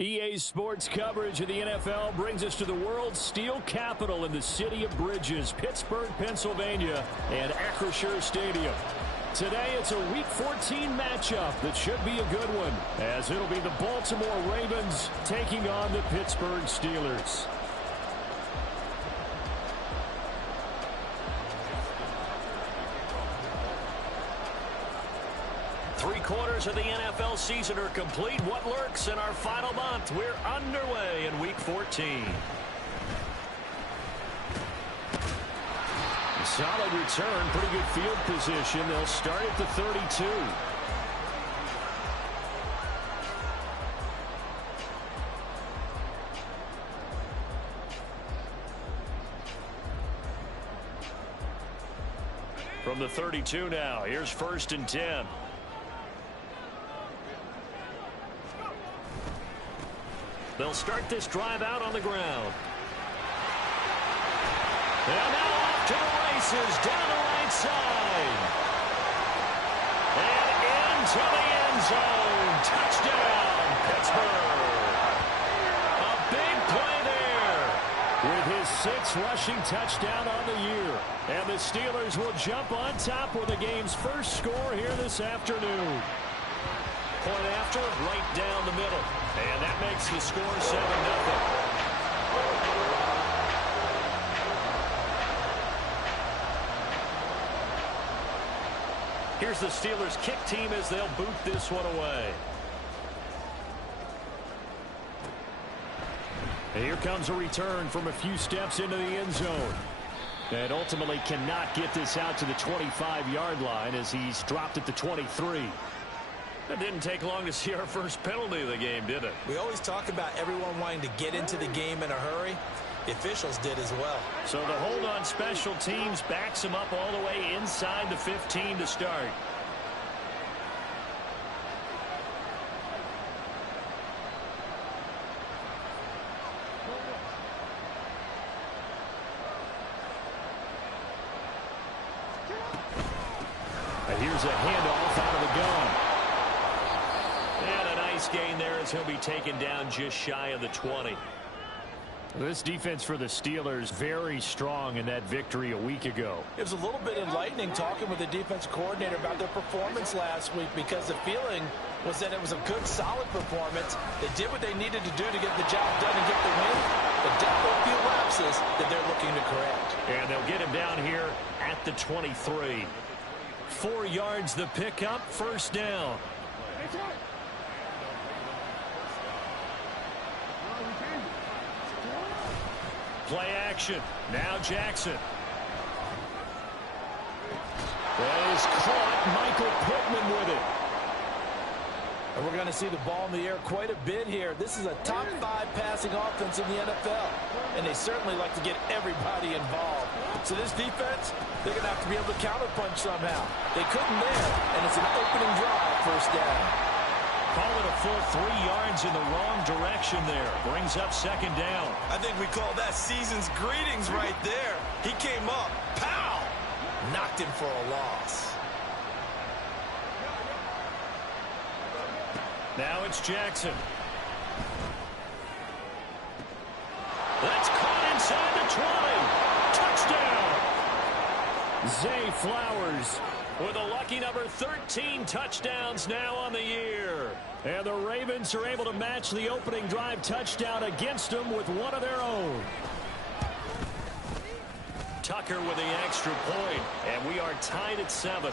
EA Sports coverage of the NFL brings us to the world's steel capital in the city of Bridges, Pittsburgh, Pennsylvania, and Acrisure Stadium. Today, it's a Week 14 matchup that should be a good one, as it'll be the Baltimore Ravens taking on the Pittsburgh Steelers. Three-quarters of the NFL season are complete. What lurks in our final month? We're underway in Week 14. A solid return, pretty good field position. They'll start at the 32. From the 32 now, here's 1st and 10. They'll start this drive out on the ground. And now off to the races, down the right side. And into the end zone. Touchdown, Pittsburgh. A big play there. With his 6th rushing touchdown on the year. And the Steelers will jump on top with the game's first score here this afternoon. Point after, right down the middle. And that makes the score 7-0. Here's the Steelers kick team as they'll boot this one away. And here comes a return from a few steps into the end zone. And ultimately cannot get this out to the 25-yard line as he's dropped at the 23. It didn't take long to see our first penalty of the game, did it? We always talk about everyone wanting to get into the game in a hurry. The officials did as well. So the hold on special teams backs him up all the way inside the 15 to start. And here's a handoff out of the gun. Gain there as he'll be taken down just shy of the 20. This defense for the Steelers very strong in that victory a week ago. It was a little bit enlightening talking with the defense coordinator about their performance last week, because the feeling was that it was a good, solid performance. They did what they needed to do to get the job done and get the win, but definitely a few lapses that they're looking to correct. And they'll get him down here at the 23. 4 yards the pickup, 1st down. Play action. Now Jackson. That is caught. Michael Pittman with it. And we're going to see the ball in the air quite a bit here. This is a top 5 passing offense in the NFL. And they certainly like to get everybody involved. So this defense, they're going to have to be able to counterpunch somehow. They couldn't there. And it's an opening drive, 1st down. Call it a full 3 yards in the wrong direction there. Brings up 2nd down. I think we call that season's greetings right there. He came up. Pow! Knocked him for a loss. Now it's Jackson. That's caught inside the 20. Touchdown! Zay Flowers with a lucky number 13 touchdowns now on the year. And the Ravens are able to match the opening drive touchdown against them with one of their own. Tucker with the extra point, and we are tied at 7.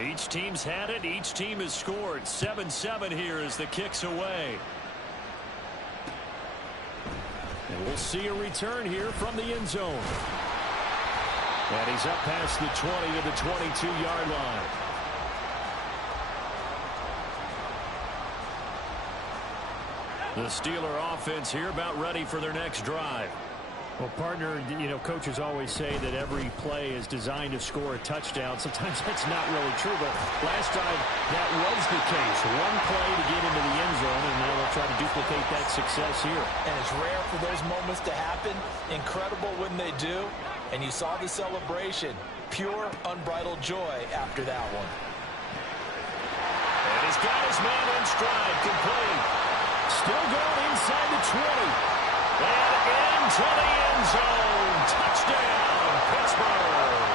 Each team's had it. Each team has scored. 7-7 here as the kick's away. And we'll see a return here from the end zone. And he's up past the 20 to the 22-yard line. The Steeler offense here about ready for their next drive. Well, partner, you know, coaches always say that every play is designed to score a touchdown. Sometimes that's not really true, but last drive, that was the case. One play to get into the end zone, and now they'll try to duplicate that success here. And it's rare for those moments to happen. Incredible when they do. And you saw the celebration. Pure, unbridled joy after that one. And he's got his man in stride, complete. Still going inside the 20. And into the end zone. Touchdown, Pittsburgh.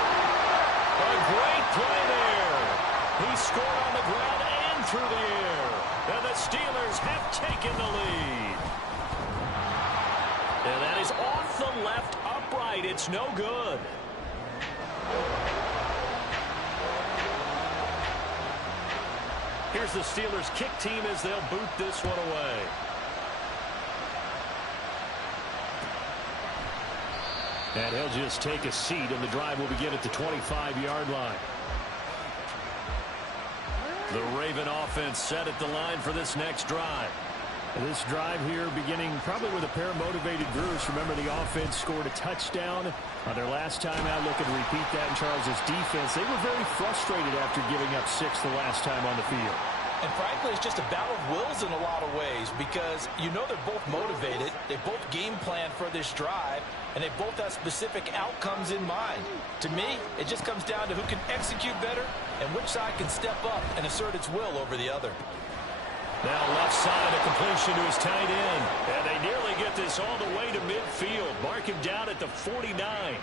A great play there. He scored on the ground and through the air. And the Steelers have taken the lead. And that is off the left upright. It's no good. Here's the Steelers kick team as they'll boot this one away. And he'll just take a seat, and the drive will begin at the 25-yard line. The Raven offense set at the line for this next drive. This drive here beginning probably with a pair of motivated groups. Remember, the offense scored a touchdown on their last time out. Looking to repeat that in Charles's defense. They were very frustrated after giving up 6 the last time on the field. And frankly, it's just a battle of wills in a lot of ways because you know they're both motivated. They both game plan for this drive, and they both have specific outcomes in mind. To me, it just comes down to who can execute better and which side can step up and assert its will over the other. Now left side, a completion to his tight end. And they nearly get this all the way to midfield. Mark him down at the 49.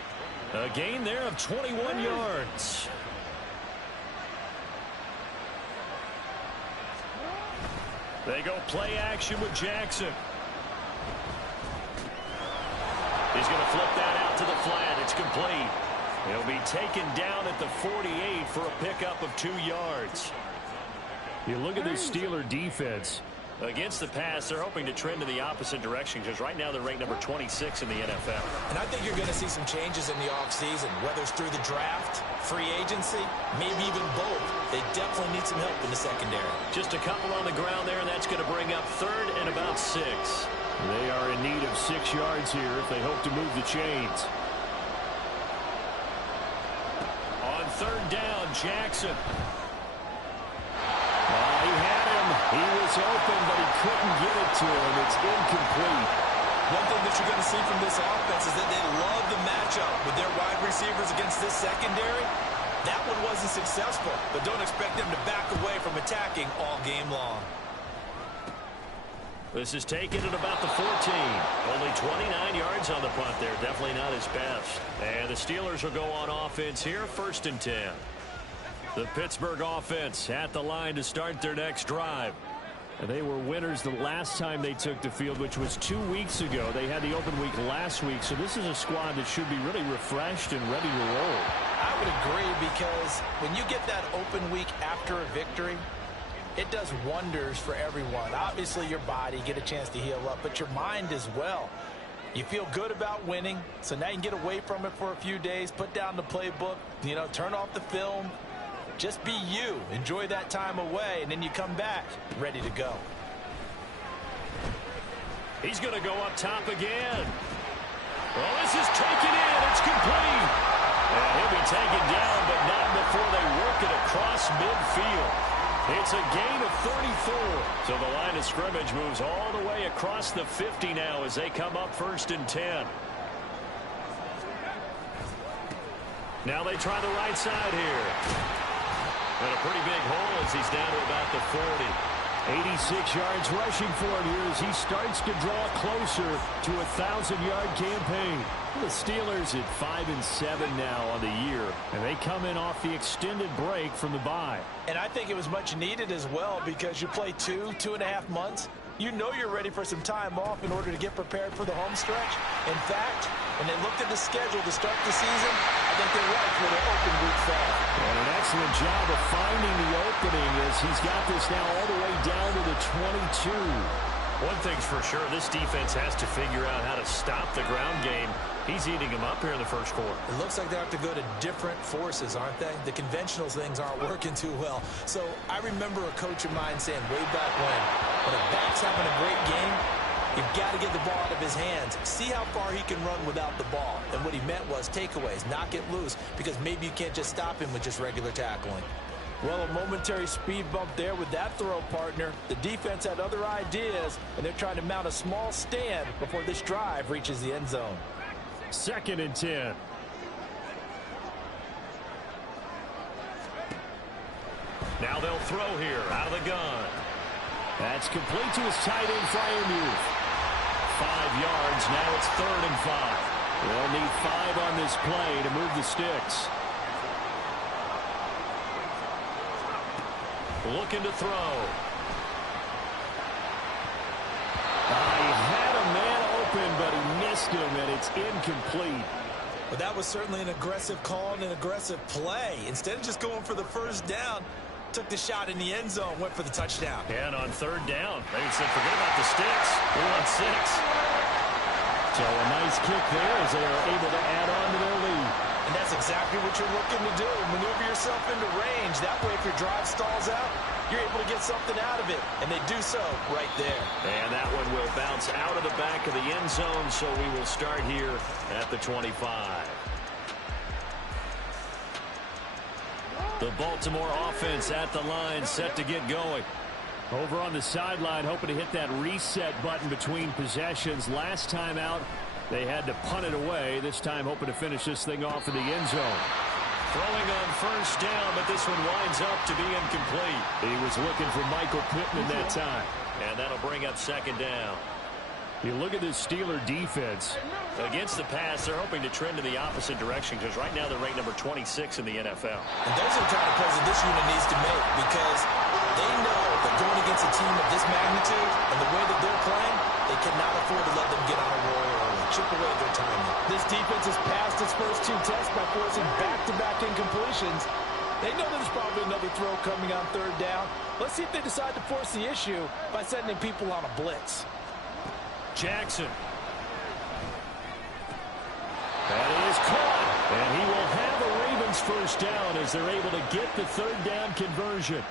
A gain there of 21 yards. They go play action with Jackson. He's going to flip that out to the flat. It's complete. He'll be taken down at the 48 for a pickup of 2 yards. You look at this Steeler defense. Against the pass, they're hoping to trend in the opposite direction because right now they're ranked number 26 in the NFL. And I think you're going to see some changes in the offseason, whether it's through the draft, free agency, maybe even both. They definitely need some help in the secondary. Just a couple on the ground there, and that's going to bring up 3rd and about 6. They are in need of 6 yards here if they hope to move the chains. On 3rd down, Jackson. He had him. He was open, but he couldn't get it to him. It's incomplete. One thing that you're going to see from this offense is that they love the matchup with their wide receivers against this secondary. That one wasn't successful, but don't expect them to back away from attacking all game long. This is taken at about the 14. Only 29 yards on the punt there. Definitely not his best. And the Steelers will go on offense here, 1st and 10. The Pittsburgh offense at the line to start their next drive. And they were winners the last time they took the field, which was 2 weeks ago. They had the open week last week, so this is a squad that should be really refreshed and ready to roll. I would agree because when you get that open week after a victory, it does wonders for everyone. Obviously, your body, get a chance to heal up, but your mind as well. You feel good about winning, so now you can get away from it for a few days, put down the playbook, turn off the film. Just be you. Enjoy that time away, and then you come back ready to go. He's going to go up top again. Well, this is taken in. It's complete. And he'll be taken down, but not before they work it across midfield. It's a gain of 34. So the line of scrimmage moves all the way across the 50 now as they come up 1st and 10. Now they try the right side here. And a pretty big hole as he's down to about the 40. 86 yards rushing for him here as he starts to draw closer to a 1,000-yard campaign. The Steelers at 5-7 now on the year, and they come in off the extended break from the bye. And I think it was much needed as well because you play 2.5 months. You know you're ready for some time off in order to get prepared for the home stretch. In fact, when they looked at the schedule to start the season, I think they liked where their open week fell. And an excellent job of finding the opening as he's got this now all the way down to the 22. One thing's for sure, this defense has to figure out how to stop the ground game. He's eating them up here in the first quarter. It looks like they have to go to different forces, aren't they? The conventional things aren't working too well. So I remember a coach of mine saying way back when a back's having a great game, you've got to get the ball out of his hands. See how far he can run without the ball. And what he meant was takeaways, not get loose, because maybe you can't just stop him with just regular tackling. Well, a momentary speed bump there with that throw partner. The defense had other ideas, and they're trying to mount a small stand before this drive reaches the end zone. 2nd and 10. Now they'll throw here out of the gun. That's complete to his tight end, Freiermuth. 5 yards. Now it's 3rd and 5. They'll need 5 on this play to move the sticks. Looking to throw. He had a man open, but he missed him, and it's incomplete. But that was certainly an aggressive call and an aggressive play. Instead of just going for the first down, took the shot in the end zone, went for the touchdown. And on 3rd down, they said forget about the sticks. We want 6. So a nice kick there as they are able to add on to their lead. And that's exactly what you're looking to do. Maneuver yourself into range. That way, if your drive stalls out, you're able to get something out of it. And they do so right there. And that one will bounce out of the back of the end zone, so we will start here at the 25. The Baltimore offense at the line, set to get going. Over on the sideline, hoping to hit that reset button between possessions. Last time out, they had to punt it away. This time hoping to finish this thing off in the end zone. Throwing on 1st down, but this one winds up to be incomplete. He was looking for Michael Pittman that time. And that'll bring up 2nd down. You look at this Steeler defense. Against the pass, they're hoping to trend in the opposite direction because right now they're ranked number 26 in the NFL. And those are the kind of plays that this unit needs to make because they know that going against a team of this magnitude and the way that they're playing, they cannot afford to let them get on a roll early, chip away their timing. This defense has passed its first 2 tests by forcing back-to-back incompletions. They know there's probably another throw coming on 3rd down. Let's see if they decide to force the issue by sending people on a blitz. Jackson. That is caught. And he will have a Ravens 1st down as they're able to get the 3rd down conversion.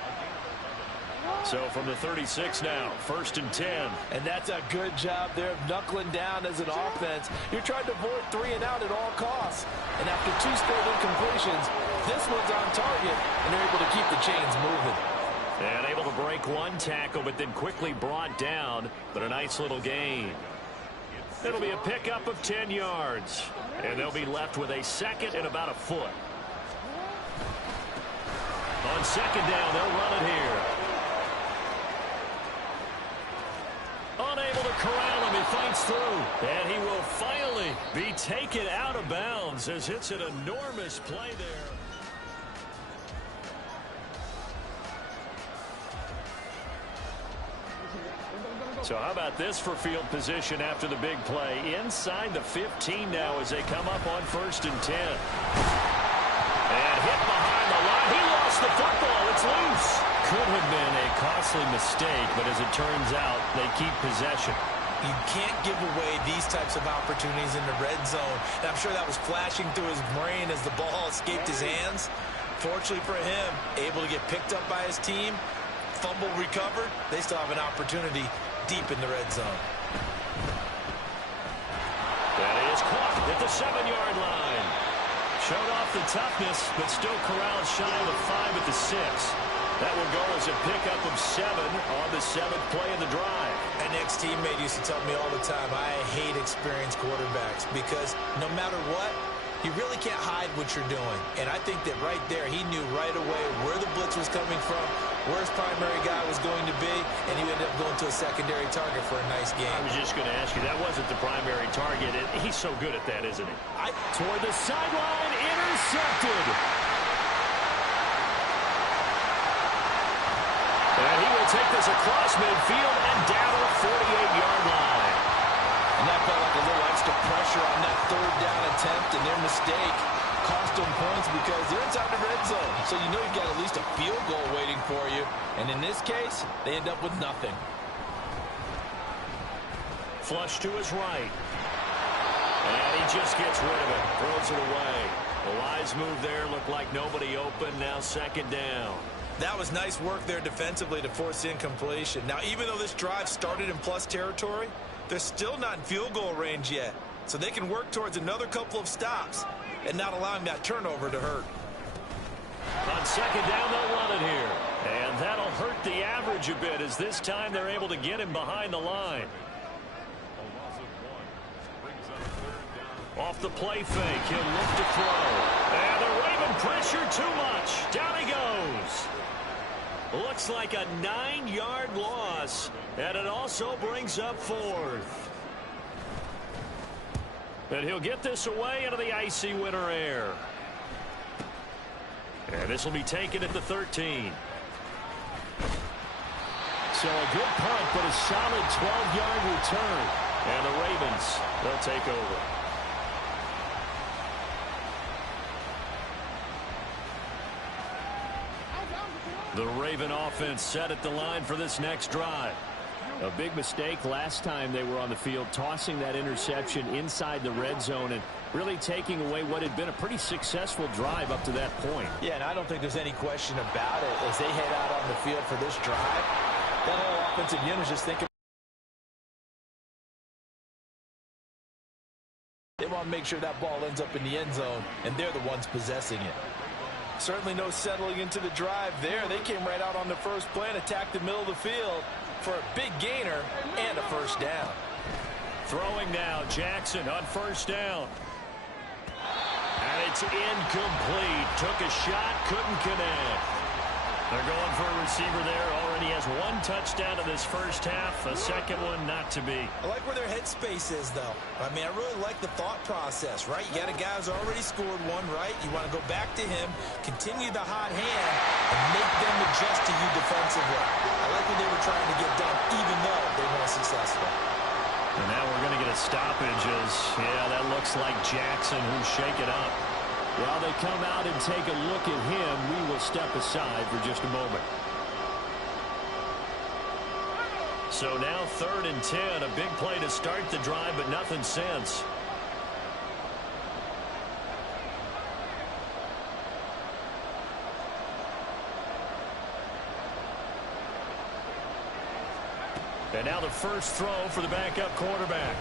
So from the 36 now, 1st and 10. And that's a good job there of knuckling down as an offense. You're trying to avoid 3 and out at all costs. And after 2 straight incompletions, this one's on target, and they're able to keep the chains moving. And able to break 1 tackle, but then quickly brought down. But a nice little gain. It'll be a pickup of 10 yards. And they'll be left with a 2nd and about a foot. On 2nd down, they'll run it here. Unable to corral him, he fights through. And he will finally be taken out of bounds as it's an enormous play there. So how about this for field position after the big play? Inside the 15 now as they come up on 1st and 10. And hit behind the line. He lost the football. It's loose. Could have been a costly mistake, but as it turns out, they keep possession. You can't give away these types of opportunities in the red zone. And I'm sure that was flashing through his brain as the ball escaped his hands. Fortunately for him, able to get picked up by his team, fumble recovered. They still have an opportunity deep in the red zone. That is caught at the 7-yard line. Showed off the toughness, but still corralled shy of the 5 at the 6. That will go as a pickup of 7 on the 7th play of the drive. An ex-teammate used to tell me all the time, I hate experienced quarterbacks because no matter what, you really can't hide what you're doing. And I think that right there, he knew right away where the blitz was coming from, where his primary guy was going to be, and he ended up going to a secondary target for a nice game. I was just going to ask you, that wasn't the primary target. He's so good at that, isn't he? Toward the sideline, intercepted. And he will take this across midfield and down to the 48-yard line. And that felt like a little extra pressure on that 3rd down attempt, and their mistake cost them points because they're inside the red zone. So you know you've got at least a field goal waiting for you. And in this case, they end up with nothing. Flush to his right. And he just gets rid of it. Throws it away. The wise move there. Looked like nobody open. Now 2nd down. That was nice work there defensively to force incompletion. Now, even though this drive started in plus territory, they're still not in field goal range yet. So they can work towards another couple of stops and not allowing that turnover to hurt. On 2nd down, they'll run it here. And that'll hurt the average a bit as this time they're able to get him behind the line. Off the play fake, he'll look to throw. And the Raven pressure too much. Down he goes. Looks like a 9-yard loss, and it also brings up 4th. And he'll get this away into the icy winter air. And this will be taken at the 13. So a good punt, but a solid 12-yard return. And the Ravens, they'll take over. The Raven offense set at the line for this next drive. A big mistake last time they were on the field, tossing that interception inside the red zone and really taking away what had been a pretty successful drive up to that point. Yeah, and I don't think there's any question about it. As they head out on the field for this drive, that whole offensive unit is just thinking they want to make sure that ball ends up in the end zone, and they're the ones possessing it. Certainly no settling into the drive there. They came right out on the first play and attacked the middle of the field for a big gainer and a first down. Throwing now, Jackson on first down. And it's incomplete. Took a shot, couldn't connect. They're going for a receiver there. Already has 1 touchdown in this first half. A second one not to be. I like where their headspace is, though. I mean, I really like the thought process, right? You got a guy who's already scored one, right? You want to go back to him, continue the hot hand, and make them adjust to you defensively. I like what they were trying to get done, even though they weren't successful. And now we're going to get a stoppage as, yeah, that looks like Jackson who's shaken up. While they come out and take a look at him, we will step aside for just a moment. So now 3rd and 10, a big play to start the drive, but nothing since. And now the first throw for the backup quarterback.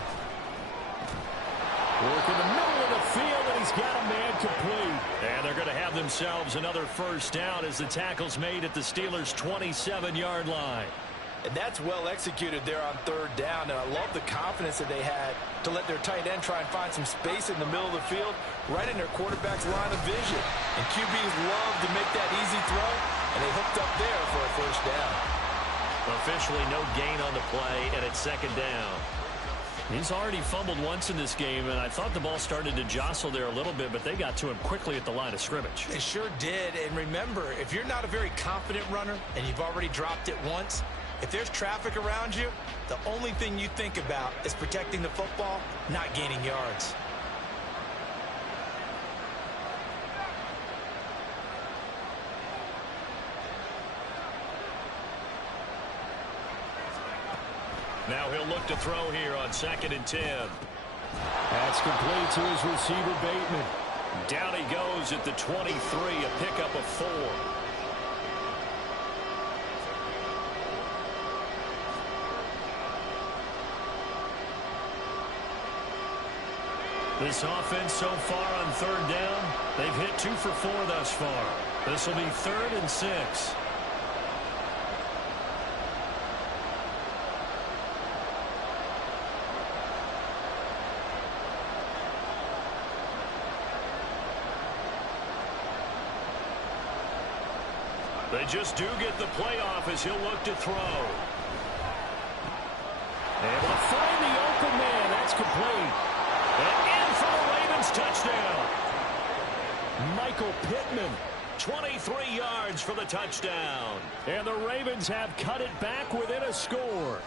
Work in the middle of the field, and he's got a man complete. And they're going to have themselves another first down as the tackle's made at the Steelers' 27-yard line. And that's well executed there on 3rd down. And I love the confidence that they had to let their tight end try and find some space in the middle of the field, right in their quarterback's line of vision. And QBs love to make that easy throw, and they hooked up there for a first down. Officially no gain on the play, and it's 2nd down. He's already fumbled once in this game, and I thought the ball started to jostle there a little bit, but they got to him quickly at the line of scrimmage. They sure did. And remember, if you're not a very confident runner and you've already dropped it once, if there's traffic around you, the only thing you think about is protecting the football, not gaining yards. Now he'll look to throw here on 2nd and 10. That's complete to his receiver, Bateman. Down he goes at the 23, a pickup of 4. This offense so far on 3rd down, they've hit 2 for 4 thus far. This will be 3rd and 6. They just do get the playoff as he'll look to throw. Able to find the open man. That's complete. And in for the Ravens touchdown. Michael Pittman, 23 yards for the touchdown. And the Ravens have cut it back within a score.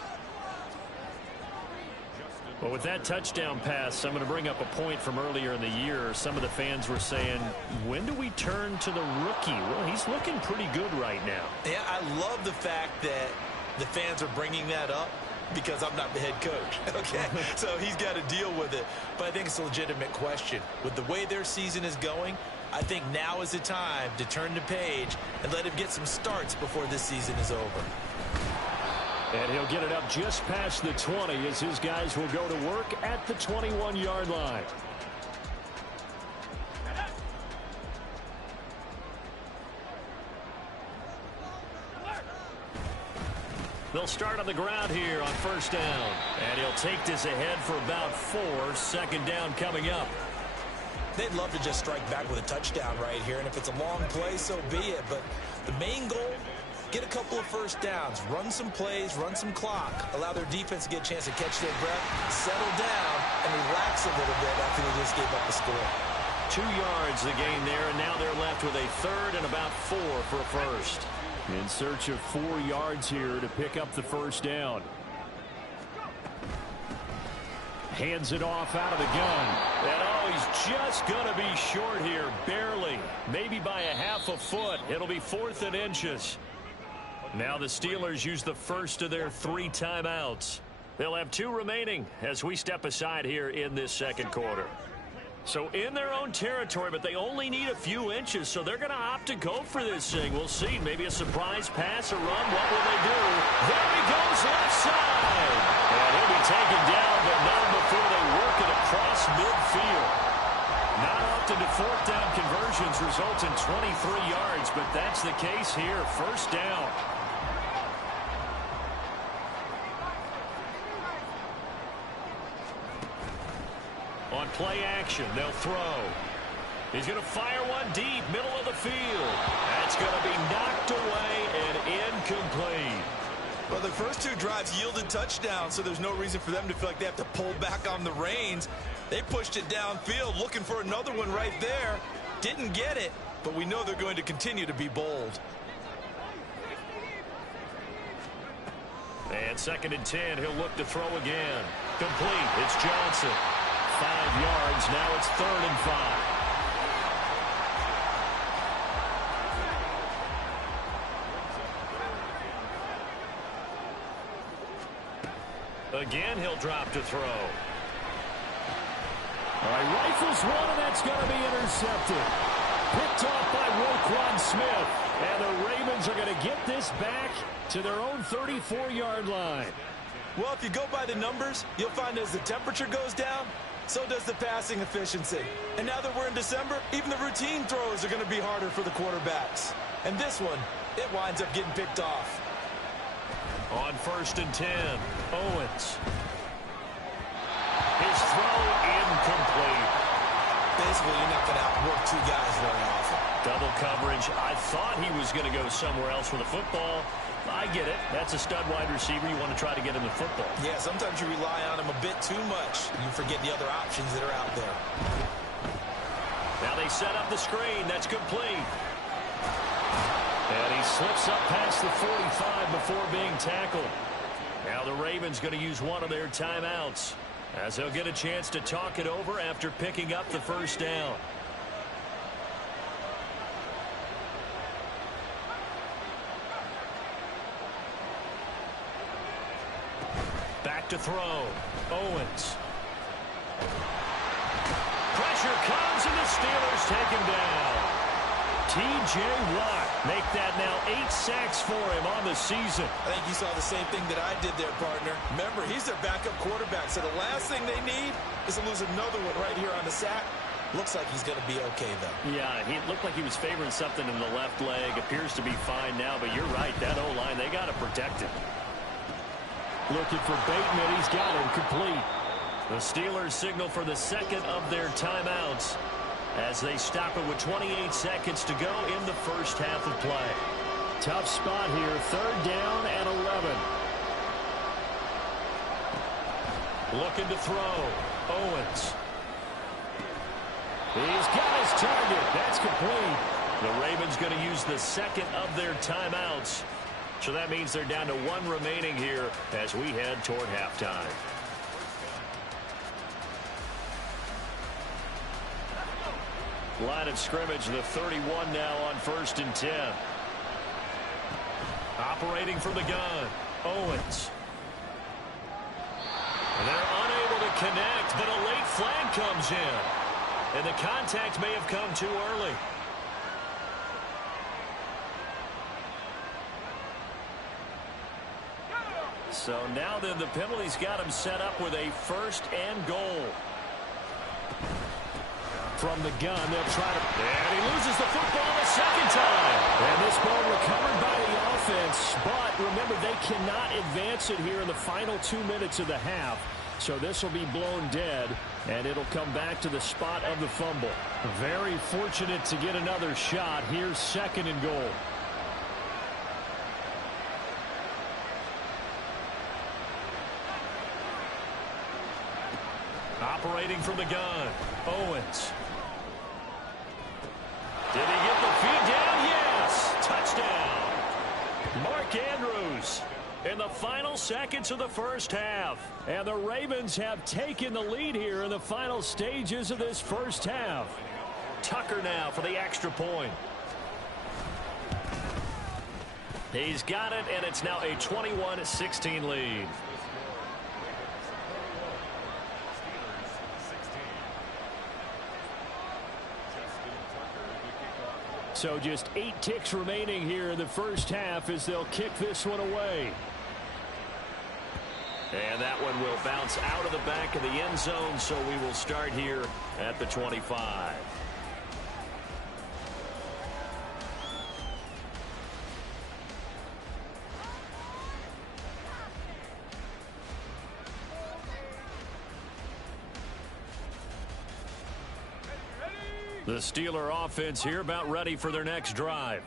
Well, with that touchdown pass, I'm going to bring up a point from earlier in the year. Some of the fans were saying, when do we turn to the rookie? Well, he's looking pretty good right now. Yeah, I love the fact that the fans are bringing that up because I'm not the head coach. Okay, so he's got to deal with it. But I think it's a legitimate question. With the way their season is going, I think now is the time to turn the page and let him get some starts before this season is over. And he'll get it up just past the 20 as his guys will go to work at the 21-yard line. They'll start on the ground here on first down. And he'll take this ahead for about 4. 2nd down coming up. They'd love to just strike back with a touchdown right here. And if it's a long play, so be it. But the main goal get a couple of first downs, run some plays, run some clock, allow their defense to get a chance to catch their breath, settle down, and relax a little bit after they just gave up the score. 2 yards the gain there, and now they're left with a third and about 4 for a first. In search of 4 yards here to pick up the first down. Hands it off out of the gun. And oh, he's just going to be short here, barely. Maybe by a half a foot. It'll be 4th and inches. Now the Steelers use the first of their 3 timeouts. They'll have 2 remaining as we step aside here in this second quarter. So in their own territory, but they only need a few inches, so they're going to opt to go for this thing. We'll see. Maybe a surprise pass or run. What will they do? There he goes, left side. And he'll be taken down, but not before they work it across midfield. Not often do 4th down conversions result in 23 yards, but that's the case here. First down. On play action, they'll throw. He's going to fire one deep, middle of the field. That's going to be knocked away and incomplete. Well, the first 2 drives yielded touchdowns, so there's no reason for them to feel like they have to pull back on the reins. They pushed it downfield, looking for another one right there. Didn't get it, but we know they're going to continue to be bold. And 2nd and 10, he'll look to throw again. Complete, it's Johnson. 5 yards, now it's 3rd and 5. Again, he'll drop to throw. All right, rifles one, and that's going to be intercepted. Picked off by Roquan Smith. And the Ravens are going to get this back to their own 34-yard line. Well, if you go by the numbers, you'll find as the temperature goes down, so does the passing efficiency. And now that we're in December, even the routine throws are going to be harder for the quarterbacks. And this one, it winds up getting picked off. On 1st and 10, Owens. His throw incomplete. Basically, you're not going to outwork 2 guys very often. Double coverage. I thought he was going to go somewhere else with the football. I get it. That's a stud wide receiver. You want to try to get him the football. Yeah, sometimes you rely on him a bit too much. You forget the other options that are out there. Now they set up the screen. That's complete. And he slips up past the 45 before being tackled. Now the Ravens going to use one of their timeouts as they'll get a chance to talk it over after picking up the first down. Back to throw. Owens. Pressure comes, and the Steelers take him down. T.J. Watt make that now 8 sacks for him on the season. I think you saw the same thing that I did there, partner. Remember, he's their backup quarterback, so the last thing they need is to lose another one right here on the sack. Looks like he's going to be okay, though. Yeah, he looked like he was favoring something in the left leg. Appears to be fine now, but you're right. That O-line, they got to protect him. Looking for Bateman. He's got him complete. The Steelers signal for the second of their timeouts as they stop it with 28 seconds to go in the first half of play. Tough spot here. 3rd down and 11. Looking to throw. Owens. He's got his target. That's complete. The Ravens going to use the second of their timeouts. So that means they're down to 1 remaining here as we head toward halftime. Line of scrimmage, the 31 now on 1st and 10. Operating from the gun, Owens. And they're unable to connect, but a late flag comes in. And the contact may have come too early. So now then the penalty's got him set up with a 1st and goal. From the gun, they'll try to... And he loses the football the second time. And this ball recovered by the offense. But remember, they cannot advance it here in the final 2 minutes of the half. So this will be blown dead, and it'll come back to the spot of the fumble. Very fortunate to get another shot. Here's 2nd and goal. operating from the gun. Owens. Did he get the feed down? Yes. Touchdown. Mark Andrews in the final seconds of the first half. And the Ravens have taken the lead here in the final stages of this first half. Tucker now for the extra point. He's got it, and it's now a 21-16 lead. So just 8 ticks remaining here in the first half as they'll kick this one away. And that one will bounce out of the back of the end zone, so we will start here at the 25. The Steeler offense here about ready for their next drive.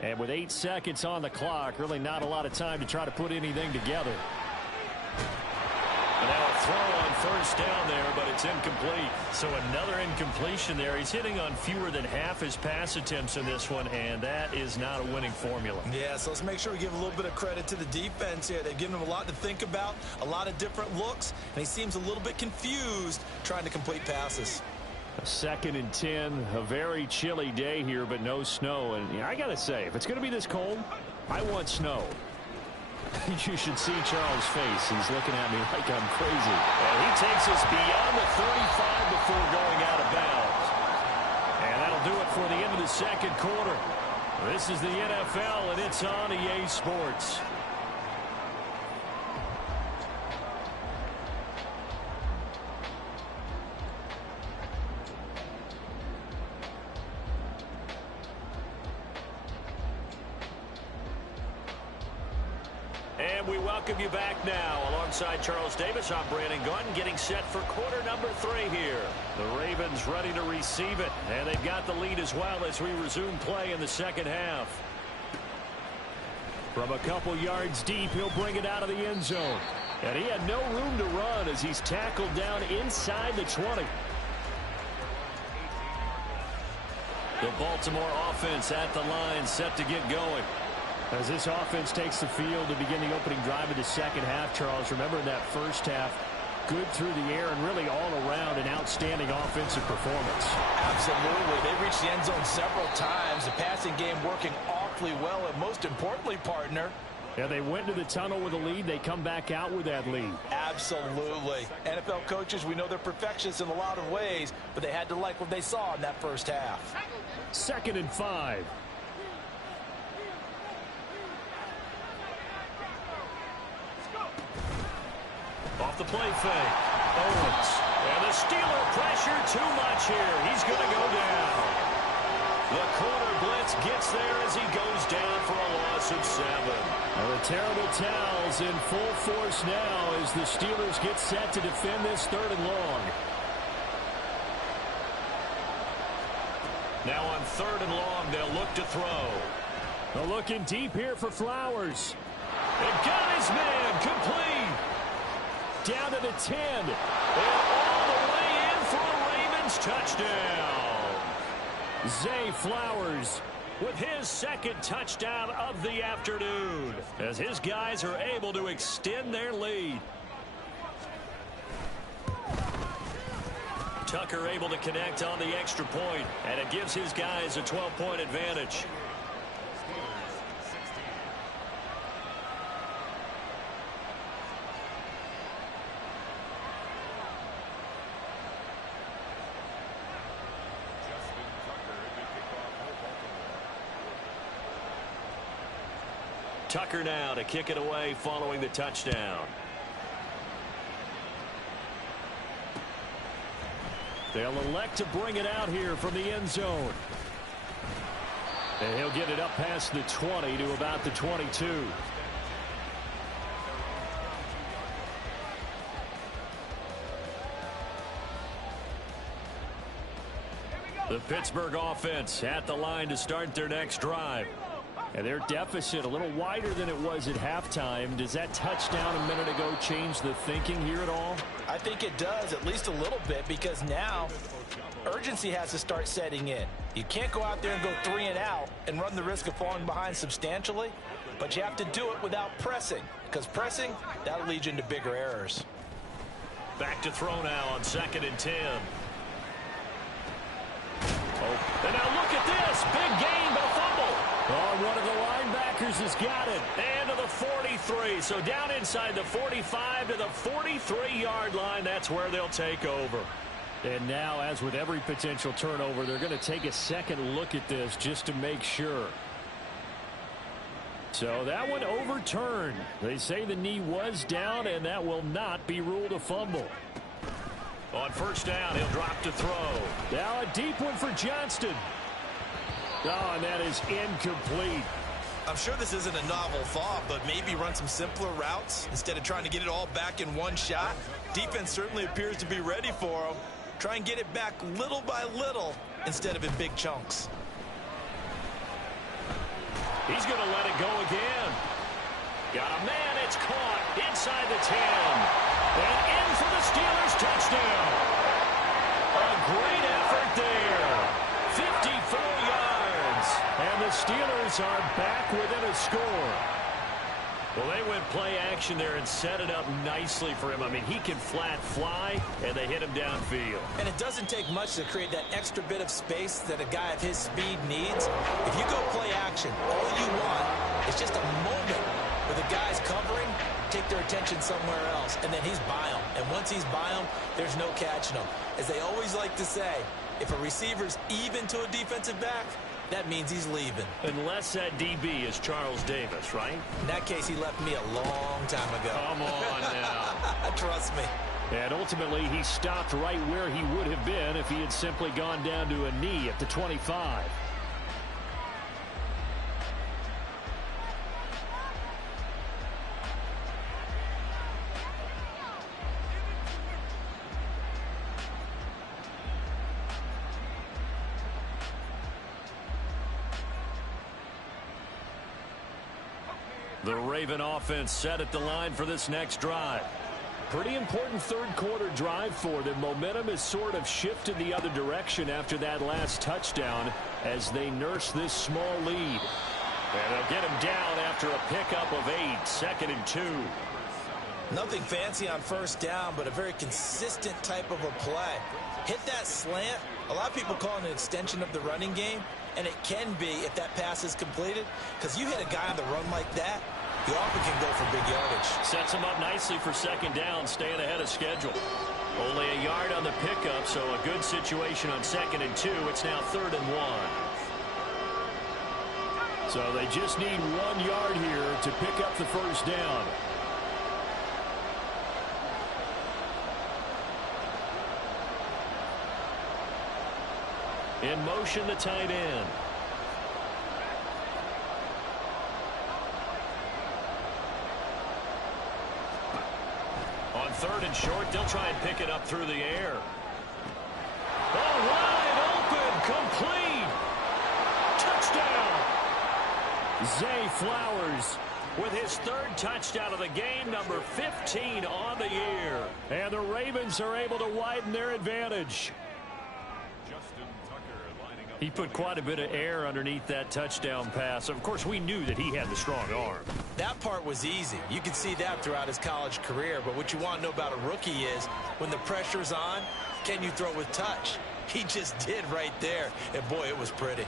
And with 8 seconds on the clock, really not a lot of time to try to put anything together. And now a throw on first down there, but it's incomplete. So another incompletion there. He's hitting on fewer than half his pass attempts in this one, and that is not a winning formula. Yeah, so let's make sure we give a little bit of credit to the defense here. They've given him a lot to think about, a lot of different looks, and he seems a little bit confused trying to complete passes. A 2nd and 10, a very chilly day here, but no snow. And I got to say, if it's going to be this cold, I want snow. You should see Charles' face. He's looking at me like I'm crazy. And he takes us beyond the 35 before going out of bounds. And that'll do it for the end of the second quarter. This is the NFL, and it's on EA Sports. And we welcome you back now. Alongside Charles Davis, I'm Brandon Gunn, getting set for quarter number 3 here. The Ravens ready to receive it, and they've got the lead as well as we resume play in the second half. From a couple yards deep, he'll bring it out of the end zone. And he had no room to run as he's tackled down inside the 20. The Baltimore offense at the line, set to get going. As this offense takes the field to begin the opening drive of the second half, Charles, remember in that first half, good through the air and really all around an outstanding offensive performance. Absolutely. They reached the end zone several times. The passing game working awfully well, and most importantly, partner, yeah, they went to the tunnel with a lead. They come back out with that lead. Absolutely. NFL coaches, we know they're perfectionists in a lot of ways, but they had to like what they saw in that first half. 2nd and 5. Off the play fake. Owens. And the Steeler pressure too much here. He's going to go down. The corner blitz gets there as he goes down for a loss of 7. Well, the terrible towels in full force now as the Steelers get set to defend this 3rd and long. Now on 3rd and long, they'll look to throw. They're looking deep here for Flowers. They got his man complete. Down to the 10. And all the way in for a Ravens touchdown. Zay Flowers with his 2nd touchdown of the afternoon as his guys are able to extend their lead. Tucker able to connect on the extra point, and it gives his guys a 12-point advantage. Tucker now to kick it away following the touchdown. They'll elect to bring it out here from the end zone. And he'll get it up past the 20 to about the 22. The Pittsburgh offense at the line to start their next drive. And their deficit a little wider than it was at halftime. Does that touchdown a minute ago change the thinking here at all? I think it does, at least a little bit, because now urgency has to start setting in. You can't go out there and go 3 and out and run the risk of falling behind substantially, but you have to do it without pressing, because pressing, that'll lead you into bigger errors. Back to throw now on 2nd and 10. Oh, and now look at this. Big gain, but a fumble. Oh, one of the linebackers has got it. And to the 43. So down inside the 45 to the 43-yard line. That's where they'll take over. And now, as with every potential turnover, they're going to take a second look at this just to make sure. So that one overturned. They say the knee was down, and that will not be ruled a fumble. On 1st down, he'll drop to throw. Now a deep one for Johnston. Oh, and that is incomplete. I'm sure this isn't a novel thought, but maybe run some simpler routes instead of trying to get it all back in one shot. Defense certainly appears to be ready for him. Try and get it back little by little instead of in big chunks. He's going to let it go again. Got a man. It's caught inside the 10. And in for the Steelers touchdown. A great effort there. 54 yards. And the Steelers are back within a score. Well, they went play action there and set it up nicely for him. I mean, he can flat fly, and they hit him downfield. And it doesn't take much to create that extra bit of space that a guy of his speed needs. If you go play action, all you want is just a moment where the guy's covering, take their attention somewhere else, and then he's by him. And once he's by him, there's no catching him. As they always like to say, if a receiver's even to a defensive back, that means he's leaving. Unless that DB is Charles Davis, right? In that case, he left me a long time ago. Come on now. Trust me. And ultimately, he stopped right where he would have been if he had simply gone down to a knee at the 25. The Raven offense set at the line for this next drive. Pretty important third-quarter drive for them. Momentum has sort of shifted the other direction after that last touchdown as they nurse this small lead. And they'll get him down after a pickup of 8, 2nd and 2. Nothing fancy on 1st down, but a very consistent type of a play. Hit that slant. A lot of people call it an extension of the running game, and it can be if that pass is completed, because you hit a guy on the run like that, you often can go for big yardage. Sets him up nicely for 2nd down, staying ahead of schedule. Only a yard on the pickup, so a good situation on 2nd and 2. It's now 3rd and 1. So they just need 1 yard here to pick up the 1st down. In motion, the tight end. On 3rd and short, they'll try and pick it up through the air. Oh, wide open, complete. Touchdown. Zay Flowers with his 3rd touchdown of the game, number 15 on the year. And the Ravens are able to widen their advantage. He put quite a bit of air underneath that touchdown pass. Of course, we knew that he had the strong arm. That part was easy. You can see that throughout his college career. But what you want to know about a rookie is when the pressure's on, can you throw with touch? He just did right there. And, boy, it was pretty.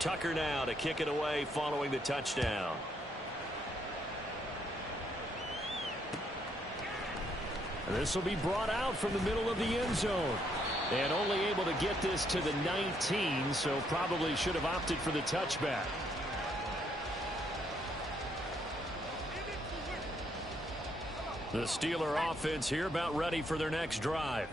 Tucker now to kick it away following the touchdown. This will be brought out from the middle of the end zone. And only able to get this to the 19, so probably should have opted for the touchback. The Steeler offense here about ready for their next drive.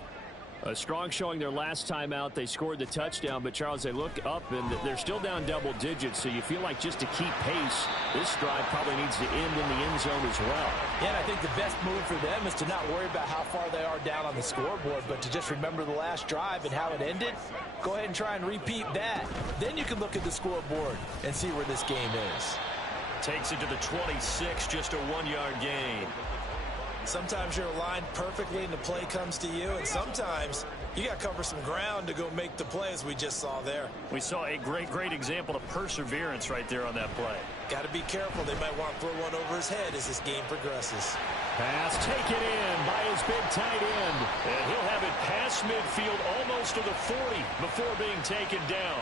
A strong showing their last time out. They scored the touchdown, but, Charles, they look up, and they're still down double digits, so you feel like just to keep pace, this drive probably needs to end in the end zone as well. Yeah, and I think the best move for them is to not worry about how far they are down on the scoreboard, but to just remember the last drive and how it ended. Go ahead and try and repeat that. Then you can look at the scoreboard and see where this game is. Takes it to the 26, just a 1-yard gain. Sometimes you're aligned perfectly and the play comes to you, and sometimes you got to cover some ground to go make the play, as we just saw there. We saw a great example of perseverance right there on that play. Got to be careful. They might want to throw one over his head as this game progresses. Pass taken in by his big tight end. And he'll have it past midfield almost to the 40 before being taken down.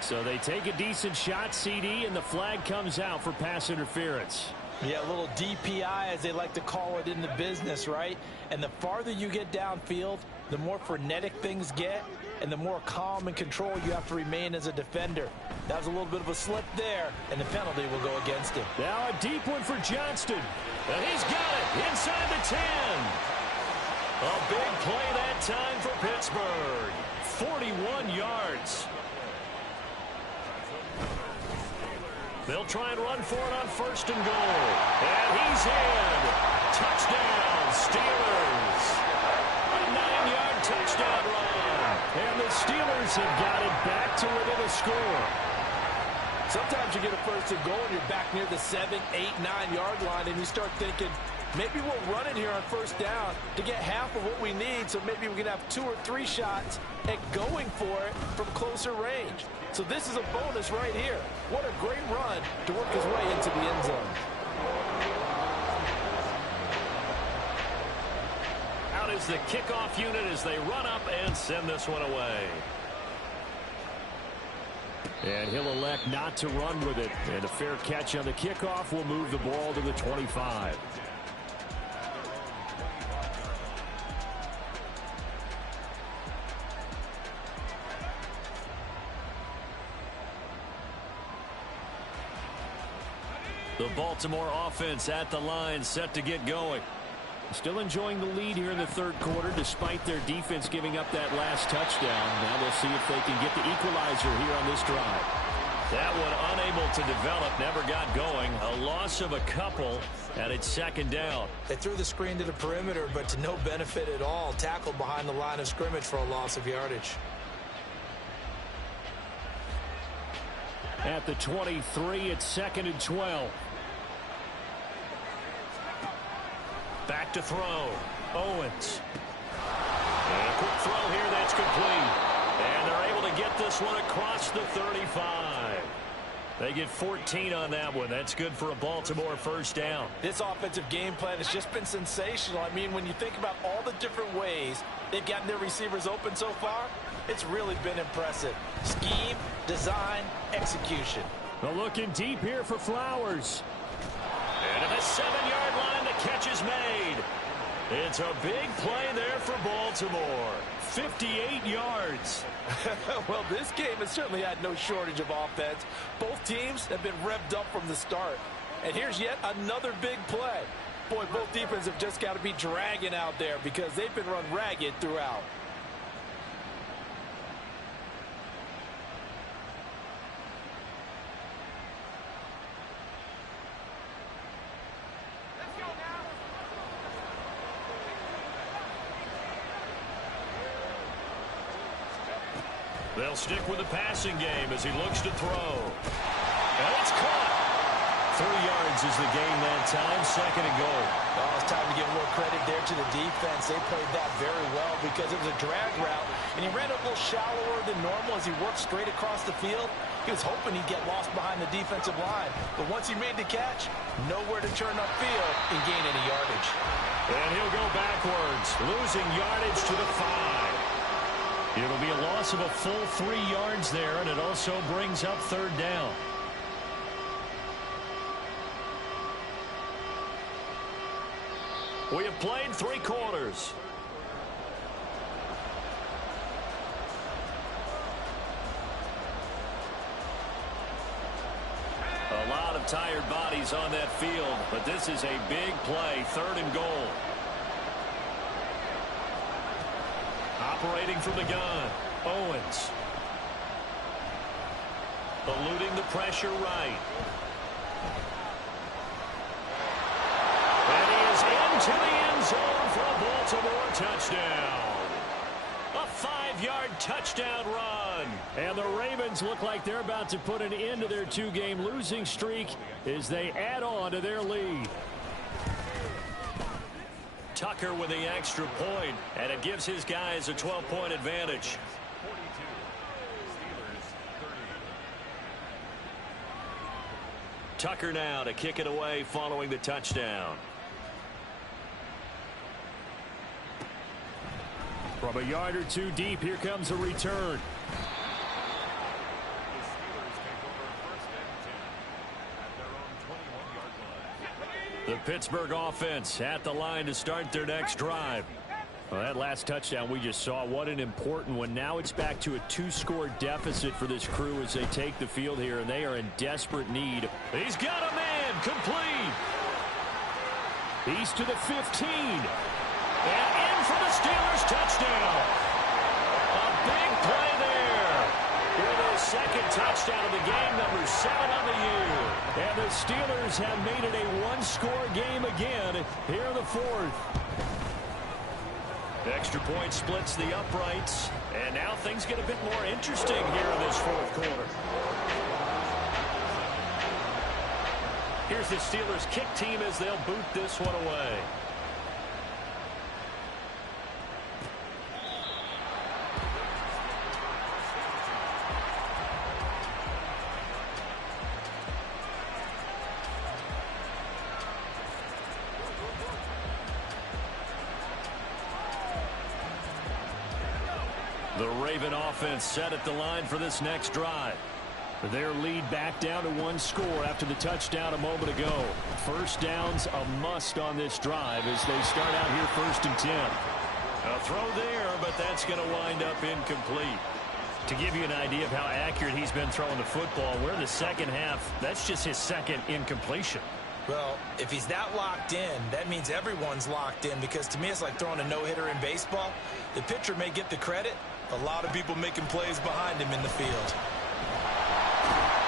So they take a decent shot, CD, and the flag comes out for pass interference. Yeah, a little DPI, as they like to call it in the business, right? And the farther you get downfield, the more frenetic things get, and the more calm and control you have to remain as a defender. That was a little bit of a slip there, and the penalty will go against him. Now a deep one for Johnston. And he's got it inside the 10. A big play that time for Pittsburgh. 41 yards. They'll try and run for it on 1st and goal. And he's in. Touchdown, Steelers. A 9-yard touchdown run. And the Steelers have got it back to within a score. Sometimes you get a 1st and goal and you're back near the 7, 8, 9-yard line, and you start thinking, maybe we'll run it here on 1st down to get half of what we need, so maybe we can have 2 or 3 shots at going for it from closer range. So this is a bonus right here. What a great run to work his way into the end zone. Out is the kickoff unit as they run up and send this one away. And he'll elect not to run with it. And a fair catch on the kickoff will move the ball to the 25. The Baltimore offense at the line, set to get going. Still enjoying the lead here in the 3rd quarter, despite their defense giving up that last touchdown. Now they'll see if they can get the equalizer here on this drive. That one unable to develop, never got going. A loss of a couple, and it's 2nd down. They threw the screen to the perimeter, but to no benefit at all. Tackled behind the line of scrimmage for a loss of yardage. At the 23, it's 2nd and 12. Back to throw. Owens. And a quick throw here, that's complete. And they're able to get this one across the 35. They get 14 on that one. That's good for a Baltimore 1st down. This offensive game plan has just been sensational. I mean, when you think about all the different ways they've gotten their receivers open so far, it's really been impressive. Scheme, design, execution. Well, looking deep here for Flowers. And at the 7-yard line, the catch is made. It's a big play there for Baltimore. 58 yards. Well, this game has certainly had no shortage of offense. Both teams have been revved up from the start. And here's yet another big play. Boy, both defenses have just got to be dragging out there because they've been run ragged throughout. They'll stick with the passing game as he looks to throw. And it's caught. 3 yards is the gain that time. 2nd and goal. Oh, it's time to give a little credit there to the defense. They played that very well because it was a drag route, and he ran a little shallower than normal as he worked straight across the field. He was hoping he'd get lost behind the defensive line, but once he made the catch, nowhere to turn upfield and gain any yardage. And he'll go backwards, losing yardage to the 5. It'll be a loss of a full 3 yards there, and it also brings up 3rd down. We have played 3 quarters. A lot of tired bodies on that field, but this is a big play, 3rd and goal. Operating from the gun, Owens. Eluding the pressure right. And he is into the end zone for a Baltimore touchdown. A 5-yard touchdown run. And the Ravens look like they're about to put an end to their 2-game losing streak as they add on to their lead. Tucker with the extra point, and it gives his guys a 12-point advantage. Tucker now to kick it away following the touchdown. From a yard or two deep, here comes a return. The Pittsburgh offense at the line to start their next drive. Well, that last touchdown we just saw, what an important one. Now it's back to a 2-score deficit for this crew as they take the field here, and they are in desperate need. He's got a man, complete. He's to the 15. And in for the Steelers touchdown. A big play there. With his second touchdown of the game, number 7 on the year. And the Steelers have made it a 1-score game again here in the 4th. Extra point splits the uprights. And now things get a bit more interesting here in this 4th quarter. Here's the Steelers kick team as they'll boot this one away. The Raven offense set at the line for this next drive. Their lead back down to 1 score after the touchdown a moment ago. First down's a must on this drive as they start out here 1st and 10. A throw there, but that's going to wind up incomplete. To give you an idea of how accurate he's been throwing the football, we're in the second half. That's just his second incompletion. Well, if he's that locked in, that means everyone's locked in, because to me it's like throwing a no-hitter in baseball. The pitcher may get the credit, a lot of people making plays behind him in the field.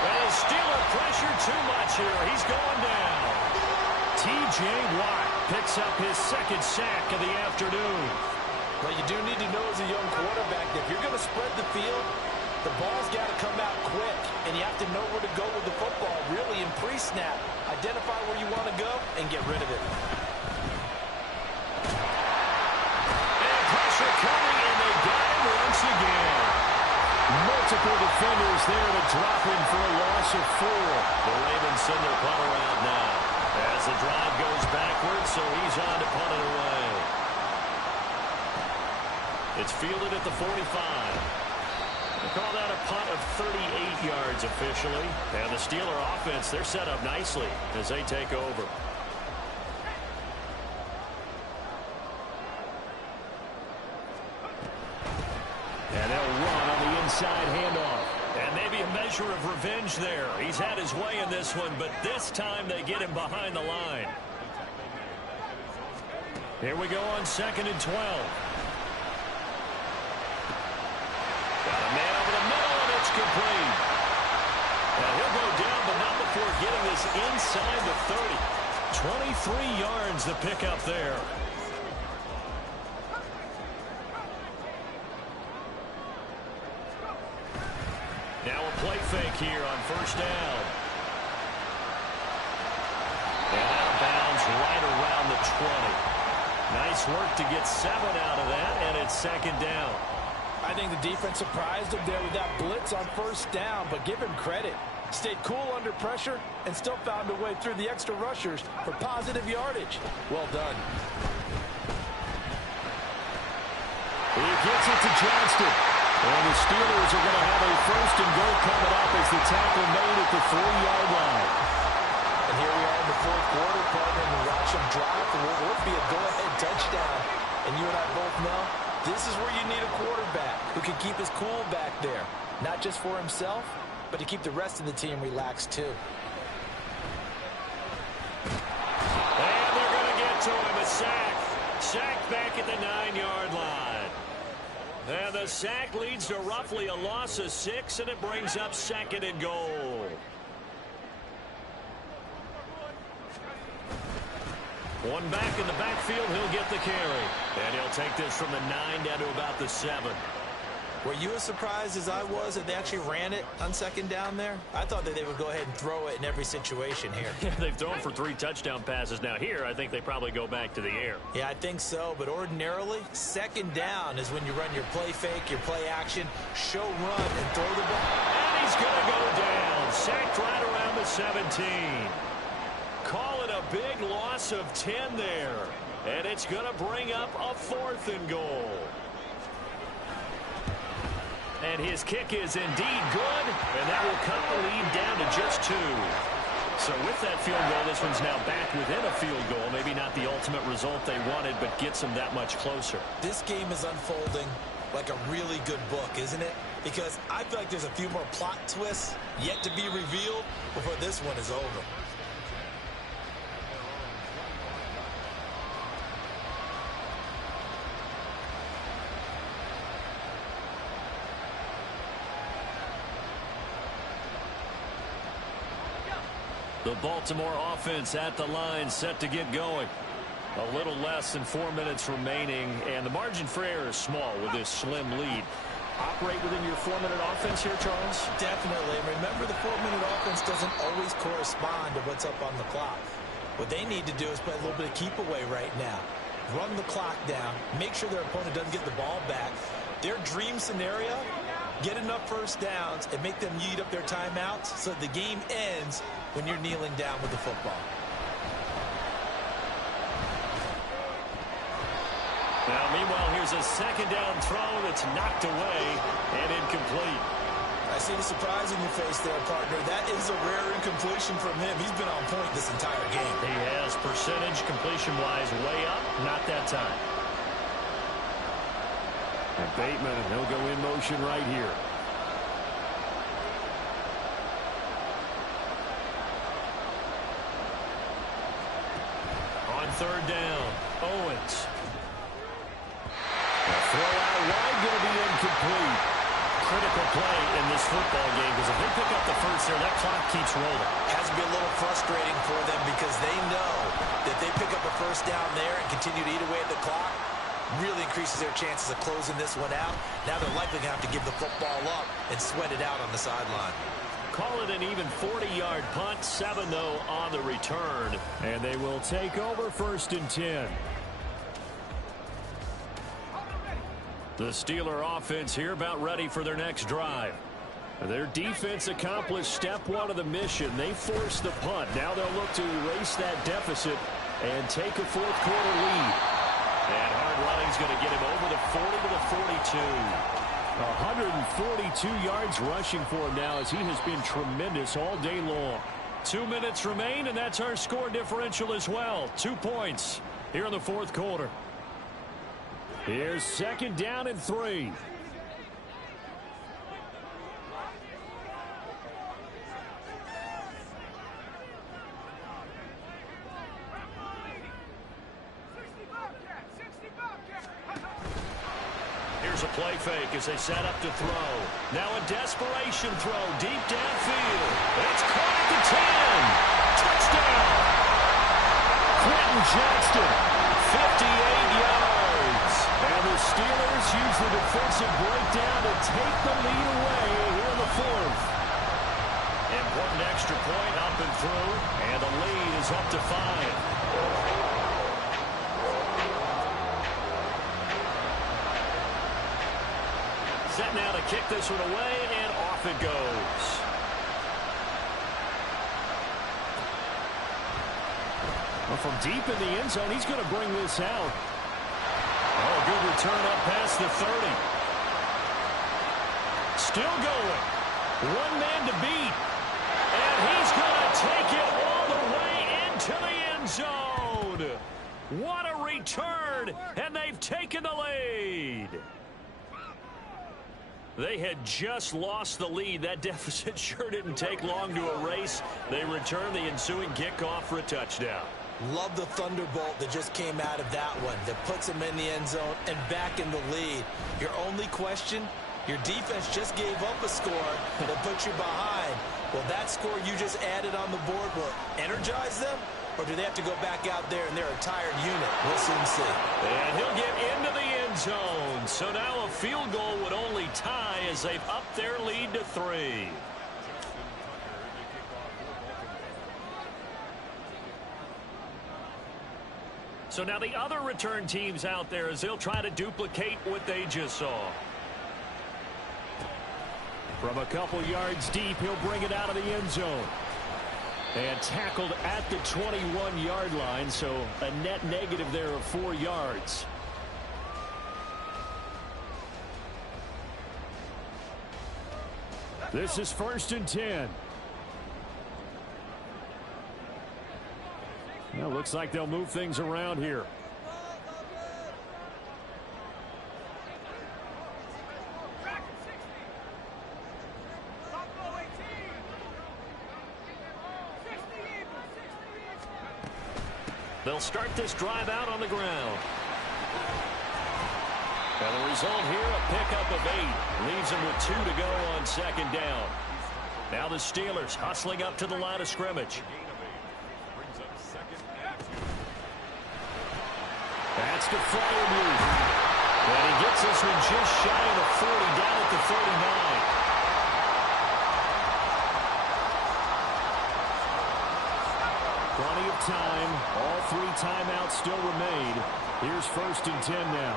Well, the Steeler pressure too much here. He's going down. T.J. Watt picks up his second sack of the afternoon. Well, you do need to know as a young quarterback that if you're going to spread the field, the ball's got to come out quick, and you have to know where to go with the football, really in pre-snap. Identify where you want to go and get rid of it. And pressure coming, and they got him once again. Multiple defenders there to drop him for a loss of 4. The Ravens send their punter out now as the drive goes backwards, so he's on to punt it away. It's fielded at the 45. They call that a punt of 38 yards officially. And the Steeler offense, they're set up nicely as they take over. And they'll run on the inside handoff. And maybe a measure of revenge there. He's had his way in this one, but this time they get him behind the line. Here we go on 2nd and 12. Got a man over the middle, and it's complete. Now he'll go down, but not before getting this inside the 30. 23 yards the pickup there. Now a play fake here on 1st down. And out of bounds right around the 20. Nice work to get 7 out of that, and it's 2nd down. I think the defense surprised him there with that blitz on 1st down, but give him credit. Stayed cool under pressure and still found a way through the extra rushers for positive yardage. Well done. He gets it to Johnston. And the Steelers are going to have a 1st and goal coming up as the tackle made at the 40-yard line. And here we are in the 4th quarter, partner, and watch him drop. And what would be a go-ahead touchdown. And you and I both know this is where you need a quarterback who can keep his cool back there. Not just for himself, but to keep the rest of the team relaxed too. And they're going to get to him. A sack. Sack back at the 9-yard line. And the sack leads to roughly a loss of 6, and it brings up 2nd and goal. One back in the backfield, he'll get the carry. And he'll take this from the 9 down to about the 7. Were you as surprised as I was that they actually ran it on 2nd down there? I thought that they would go ahead and throw it in every situation here. Yeah, they've thrown for 3 touchdown passes. Now here, I think they probably go back to the air. Yeah, I think so. But ordinarily, 2nd down is when you run your play fake, your play action, show run, and throw the ball. And he's going to go down. Sacked right around the 17. Call it a big loss of 10 there. And it's going to bring up a 4th and goal. And his kick is indeed good, and that will cut the lead down to just 2. So with that field goal, this one's now back within a field goal. Maybe not the ultimate result they wanted, but gets them that much closer. This game is unfolding like a really good book, isn't it? Because I feel like there's a few more plot twists yet to be revealed before this one is over. The Baltimore offense at the line, set to get going. A little less than 4 minutes remaining, and the margin for error is small with this slim lead. Operate within your 4-minute offense here, Charles? Definitely. And remember, the 4-minute offense doesn't always correspond to what's up on the clock. What they need to do is play a little bit of keep away right now. Run the clock down. Make sure their opponent doesn't get the ball back. Their dream scenario, get enough first downs and make them eat up their timeouts so the game ends when you're kneeling down with the football. Now, meanwhile, here's a 2nd down throw that's knocked away and incomplete. I see the surprise in your face there, partner. That is a rare incompletion from him. He's been on point this entire game. He has percentage completion-wise way up, not that time. And Bateman, he'll go in motion right here. On 3rd down, Owens. A throw out wide, going to be incomplete. Critical play in this football game, because if they pick up the first there, that clock keeps rolling. Has to be a little frustrating for them because they know that they pick up a first down there and continue to eat away at the clock, really increases their chances of closing this one out. Now they're likely going to have to give the football up and sweat it out on the sideline. Call it an even 40-yard punt, 7 though on the return, and they will take over 1st and 10. The Steeler offense here about ready for their next drive. Their defense accomplished step 1 of the mission. They forced the punt. Now they'll look to erase that deficit and take a 4th quarter lead. And hard running's going to get him over the 40 to the 42. 142 yards rushing for him now as he has been tremendous all day long. 2 minutes remain, and that's our score differential as well. 2 points here in the 4th quarter. Here's 2nd down and 3. Here's a play fake as they set up to throw. Now a desperation throw deep downfield. It's caught at the 10. Touchdown. Quentin Johnston, 58 yards. And the Steelers use the defensive breakdown to take the lead away here in the 4th. Important extra point up and through, and the lead is up to 5. Set now to kick this one away, and off it goes. Well, from deep in the end zone, he's going to bring this out. Oh, good return up past the 30. Still going. 1 man to beat. And he's going to take it all the way into the end zone. What a return, and they've taken the lead. They had just lost the lead. That deficit sure didn't take long to erase. They return the ensuing kickoff for a touchdown. Love the thunderbolt that just came out of that one that puts them in the end zone and back in the lead. Your only question, your defense just gave up a score that put you behind. Well, that score you just added on the board will energize them, or do they have to go back out there and they're a tired unit? We'll soon see. And he'll get into the end zone. So now a field goal would only tie as they've upped their lead to 3. So now the other return teams out there as they'll try to duplicate what they just saw. From a couple yards deep, he'll bring it out of the end zone. And tackled at the 21-yard line, so a net negative there of 4 yards. This is 1st and 10. Well, looks like they'll move things around here. They'll start this drive out on the ground. And the result here, a pickup of 8. Leaves them with 2 to go on 2nd down. Now the Steelers hustling up to the line of scrimmage. That's to Freiermuth. And he gets this one just shy of the 40, down at the 39. Plenty of time. All 3 timeouts still remain. Here's 1st and 10 now.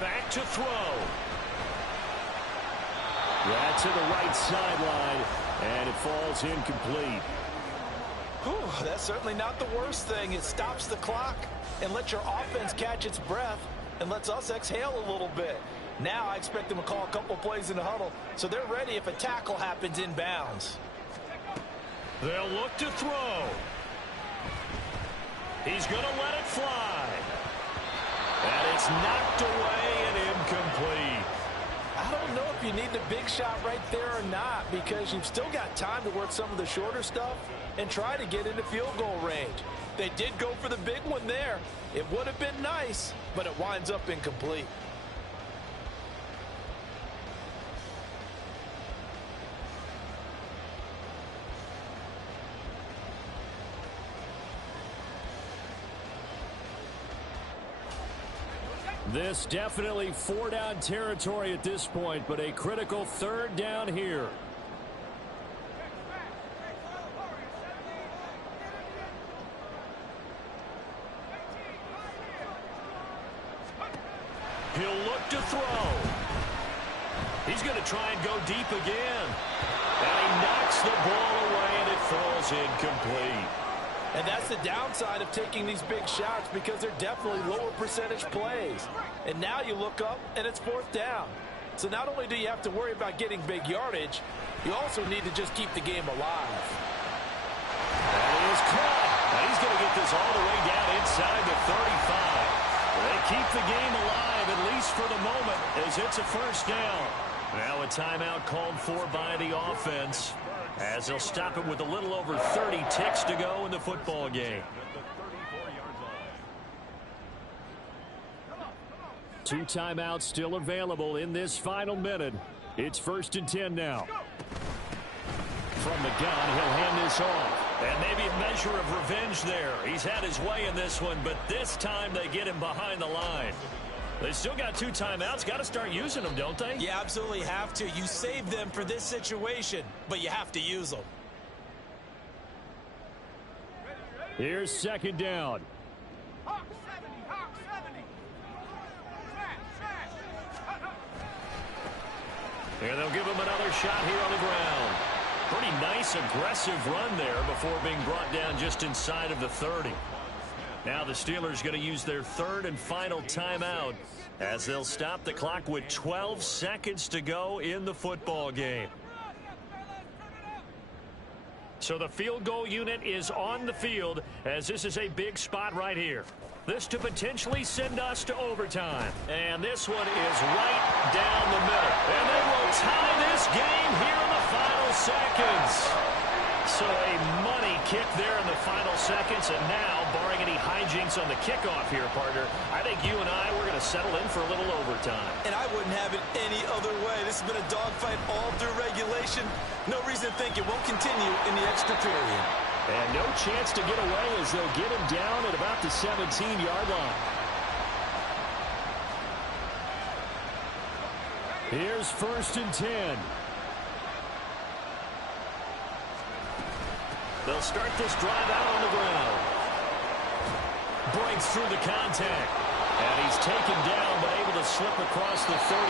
Back to throw. That's to the right sideline, and it falls incomplete. Whew, that's certainly not the worst thing. It stops the clock and lets your offense catch its breath and lets us exhale a little bit. Now I expect them to call a couple plays in the huddle so they're ready if a tackle happens inbounds. They'll look to throw. He's going to let it fly. And it's knocked away and incomplete. I don't know if you need the big shot right there or not, because you've still got time to work some of the shorter stuff and try to get into field goal range. They did go for the big one there. It would have been nice, but it winds up incomplete. This definitely 4-down territory at this point, but a critical 3rd down here. He'll look to throw. He's going to try and go deep again. And he knocks the ball away, and it falls incomplete. And that's the downside of taking these big shots, because they're definitely lower percentage plays. And now you look up, and it's 4th down. So not only do you have to worry about getting big yardage, you also need to just keep the game alive. That is caught. Now he's going to get this all the way down inside the 35. They keep the game alive, at least for the moment, as it's a 1st down. Now a timeout called for by the offense, as they'll stop it with a little over 30 ticks to go in the football game. 2 timeouts still available in this final minute. It's 1st and 10 now. From the gun, he'll hand this off. And maybe a measure of revenge there. He's had his way in this one, but this time they get him behind the line. They still got 2 timeouts. Got to start using them, don't they? You absolutely have to. You save them for this situation, but you have to use them. Here's 2nd down. And they'll give him another shot here on the ground. Pretty nice, aggressive run there before being brought down just inside of the 30. Now the Steelers going to use their 3rd and final timeout as they'll stop the clock with 12 seconds to go in the football game. So the field goal unit is on the field, as this is a big spot right here. This to potentially send us to overtime. And this one is right down the middle. And they will tie this game here in the final seconds. So a money kick there in the final seconds, and now, barring any hijinks on the kickoff here, partner, I think you and I, we're going to settle in for a little overtime. And I wouldn't have it any other way. This has been a dogfight all through regulation. No reason to think it won't continue in the extra period. And no chance to get away as they'll get him down at about the 17-yard line. Here's 1st and 10. They'll start this drive out on the ground. Breaks through the contact. And he's taken down, but able to slip across the 35.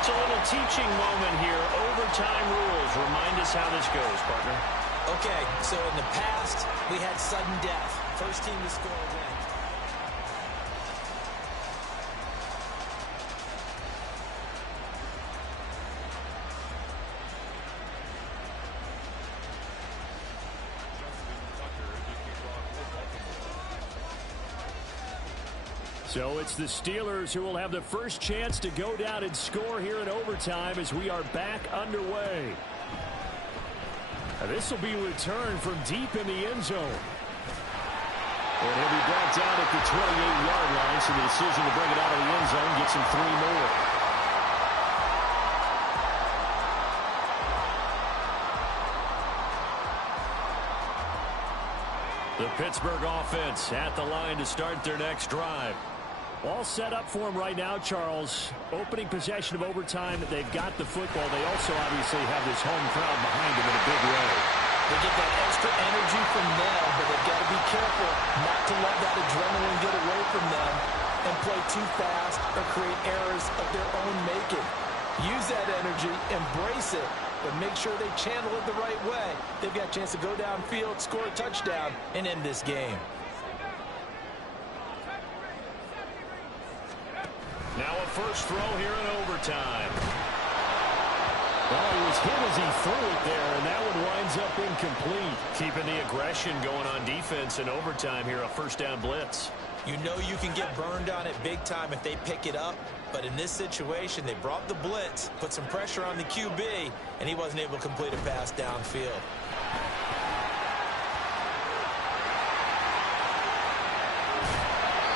It's a little teaching moment here. Overtime rules. Remind us how this goes, partner. Okay, so in the past, we had sudden death. First team to score wins. So it's the Steelers who will have the first chance to go down and score here in overtime as we are back underway. This will be a return from deep in the end zone. And he'll be brought down at the 28-yard line, so the decision to bring it out of the end zone gets him 3 more. The Pittsburgh offense at the line to start their next drive. All set up for him right now, Charles. Opening possession of overtime. They've got the football. They also obviously have this home crowd behind them in a big way. They get that extra energy from them, but they've got to be careful not to let that adrenaline get away from them and play too fast or create errors of their own making. Use that energy, embrace it, but make sure they channel it the right way. They've got a chance to go downfield, score a touchdown, and end this game. Now a first throw here in overtime. Well, he was hit as he threw it there, and that one winds up incomplete. Keeping the aggression going on defense in overtime here, a first down blitz. You know you can get burned on it big time if they pick it up, but in this situation, they brought the blitz, put some pressure on the QB, and he wasn't able to complete a pass downfield.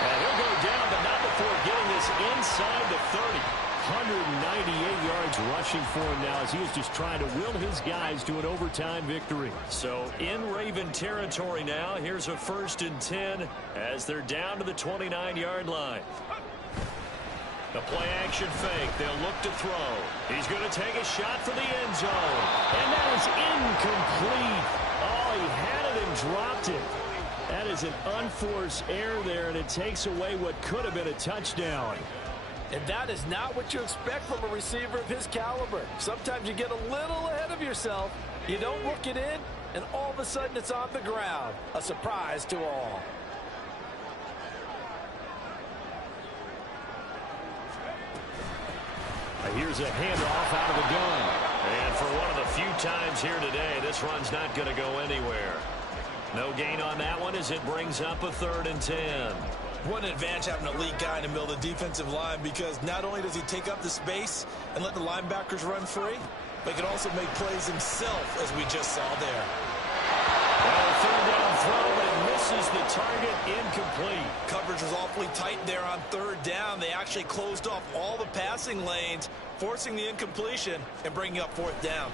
And he'll go down, but not before getting this inside the 30. 198 yards rushing for him now as he is just trying to will his guys to an overtime victory. So in Raven territory now, here's a 1st and 10 as they're down to the 29-yard line. The play-action fake. They'll look to throw. He's going to take a shot for the end zone. And that is incomplete. Oh, he had it and dropped it. That is an unforced error there, and it takes away what could have been a touchdown. And that is not what you expect from a receiver of his caliber. Sometimes you get a little ahead of yourself. You don't look it in, and all of a sudden it's on the ground. A surprise to all. Here's a handoff out of the gun. And for one of the few times here today, this run's not going to go anywhere. No gain on that one as it brings up a 3rd and 10. What an advantage having an elite guy in the middle of the defensive line, because not only does he take up the space and let the linebackers run free, but he can also make plays himself, as we just saw there. Well, 3rd down throw, but it misses the target, incomplete. Coverage was awfully tight there on 3rd down. They actually closed off all the passing lanes, forcing the incompletion and bringing up 4th down.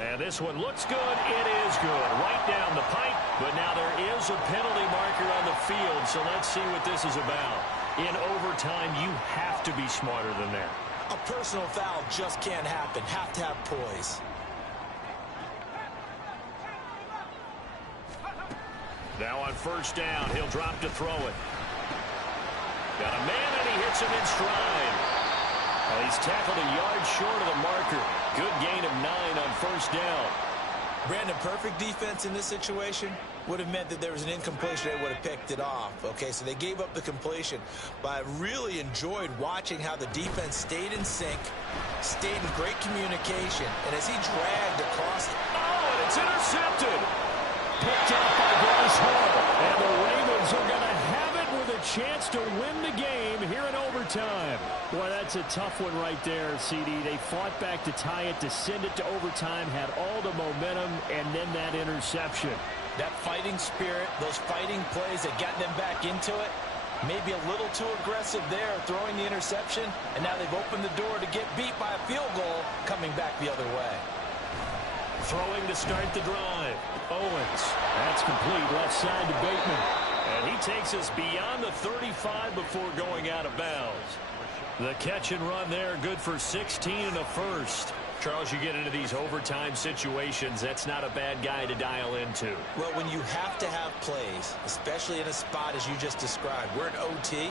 And this one looks good. It is good. Right down the pipe. But now there is a penalty marker on the field, so let's see what this is about. In overtime, you have to be smarter than that. A personal foul just can't happen. Have to have poise. Now on 1st down, he'll drop to throw it. Got a man, and he hits him in stride. Well, he's tackled a yard short of the marker. Good gain of 9 on 1st down. Brandon, perfect defense in this situation would have meant that there was an incompletion. They would have picked it off. Okay, so they gave up the completion. But I really enjoyed watching how the defense stayed in sync, stayed in great communication, and as he dragged across it. Oh, and it's intercepted. Picked up by Bryce Hall. And the Ravens are going to have it with a chance to win the game here in overtime. Boy, that's a tough one right there, CD. They fought back to tie it, to send it to overtime, had all the momentum, and then that interception. That fighting spirit, those fighting plays that got them back into it, maybe a little too aggressive there, throwing the interception, and now they've opened the door to get beat by a field goal coming back the other way. Throwing to start the drive. Owens. That's complete left side to Bateman. And he takes us beyond the 35 before going out of bounds. The catch and run there, good for 16 and a first. Charles, you get into these overtime situations, that's not a bad guy to dial into. Well, when you have to have plays, especially in a spot as you just described, we're in OT,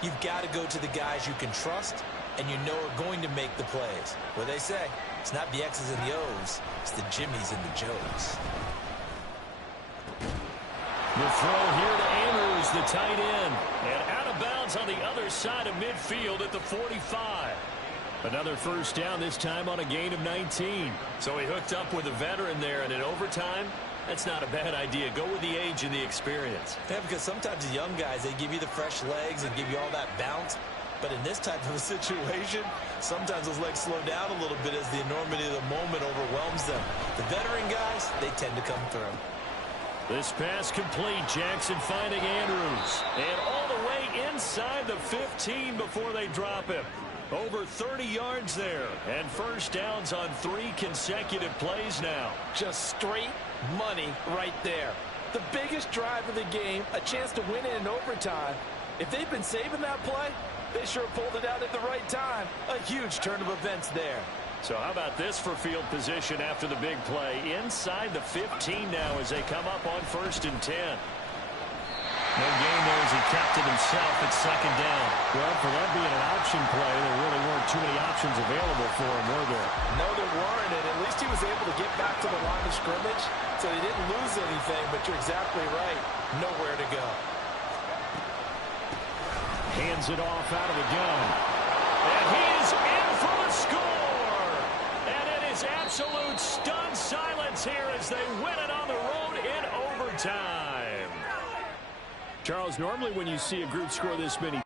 you've got to go to the guys you can trust and you know are going to make the plays. What they say, it's not the X's and the O's, it's the Jimmies and the Joes. The throw here to Andrews, the tight end. And out of bounds on the other side of midfield at the 45. Another first down, this time on a gain of 19. So he hooked up with a veteran there, and in overtime, that's not a bad idea. Go with the age and the experience. Yeah, because sometimes the young guys, they give you the fresh legs and give you all that bounce. But in this type of a situation, sometimes those legs slow down a little bit as the enormity of the moment overwhelms them. The veteran guys, they tend to come through. This pass complete. Jackson finding Andrews. And all the way inside the 15 before they drop him. Over 30 yards there. And first downs on 3 consecutive plays now. Just straight money right there. The biggest drive of the game, a chance to win it in overtime. If they've been saving that play, they sure pulled it out at the right time. A huge turn of events there. So how about this for field position after the big play? Inside the 15 now as they come up on 1st and 10. No gain there as he kept it himself at 2nd down. Well, for that being an option play, there really weren't too many options available for him, were there? No, there weren't, and at least he was able to get back to the line of scrimmage, so he didn't lose anything, but you're exactly right. Nowhere to go. Hands it off out of the gun. And he is in for the score! And it is absolute stunned silence here as they win it on the road in overtime. Charles, normally when you see a group score this many